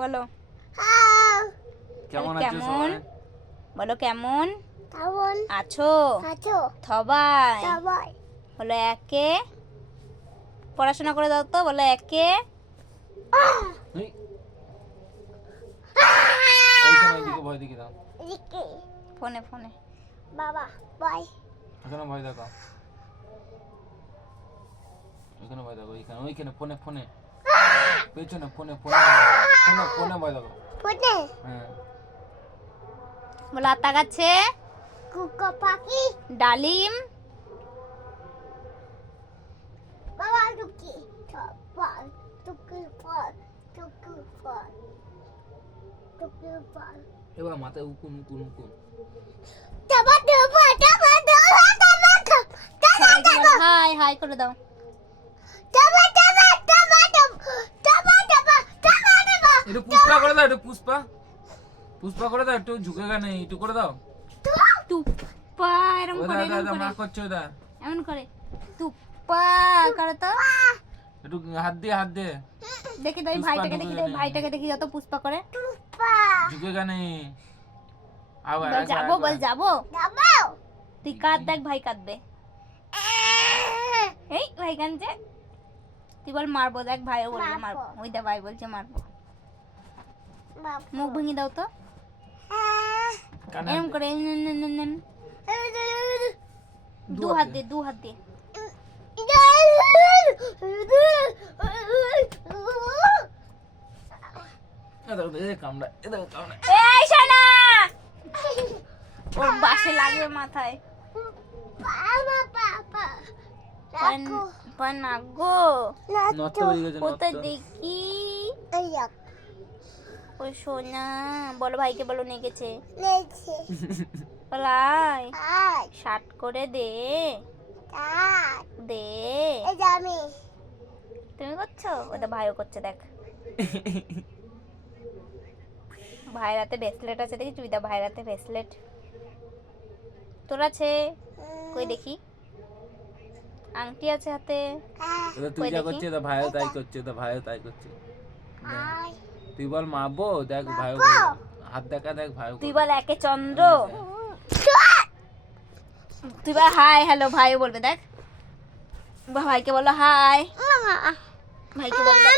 বলো কেমন আছো কেমন? সবাই? বলো কেমন কেমন আছো? আছো সবাই সবাই? বলো একে। পড়াশোনা করে দাও তো, বলো একে। এই, ওইখানে ওইদিকে ভয় দিকে দাও। এদিকে ফোনে ফোনে বাবা বাই ওখানে ভয় দেখাও। ওইখানে ভয় দেখো, ওইখানে ওইখানে ফোনে ফোনে পেছনে ফোনে ফোনে ফোনে ফোনে ভয় দেখো। ফোনে হ্যাঁ বলো আতা গাছে কুকুর পাখি ডালিম বাবা টুকি ফল টুকি ফল টুকি ফল টুকি ফল এবার মাথায় উকুন উকুন উকুন। টাবা টাবা টাবা টাবা টাবা সবাইকে বলো হাই হাই করে দাও। টাবা টাবা টাবা টাবা টাবা টাবা টাবা একটু পুষ্পা করে দাও, একটু পুষ্পা পুষ্পা করে দাও, একটু ঝুঁকেগা নেই, একটু করে দাও। তুপ্পা এরম ওই করে দা এরম মা করে করছে ওই দা। এমন করে তুপ্পা করো তো। একটু হাত দিয়ে হাত দিয়ে দেখি তো এই পুষ্পা ভাইটাকে দেখি তো, ঢুকে ভাইটাকে দেখি যত পুষ্পা করে। পা ঝুঁকেগা নেই। আবার বল যাবো, বল যাবো। যাবো তুই কাঁদ, দেখ ভাই কাঁদবে। এই ভাই কাঁদছে। তুই বল মারবো, দেখ ভাইও বলবে মারবো। ওই দা ভাই বলছে মারবো। মুখ ভেঙে দাও তো কানে এরম হাত করে নেন, নেন, নেন, নেন। দু হাত দিয়ে, দু হাত দিয়ে। দে। কামড়া এদের কামড়া। এই শানা ওর বাসে লাগবে মাথায়। পান গো নষ্ট হয়ে গেছে কোথায় নষ্ট। দেখি। ওই সোনা বলো ভাইকে, বলো নিয়ে গেছে। বলাই শার্ট করে দে দে। তুমি করছো, ওটা ভাইও করছে দেখ। ভাইয়ের হাতে ব্রেসলেট আছে, দেখি চুইদা ভাইয়ের হাতে ব্রেসলেট তোর আছে কই দেখি। আংটি আছে হাতে। তুই কই যা দেখি। করছিস তো ভাইও তাই করছে, তো ভাইও তাই করছে। তুই বল মারবো, দেখ ভাইও হাত দেখা, দেখ ভাইও তুই বল একে চন্দ্র। তুই বল হাই হ্যালো, ভাইও বলবে দেখ। ভাইকে বলো হাই, ভাইকে বলবে।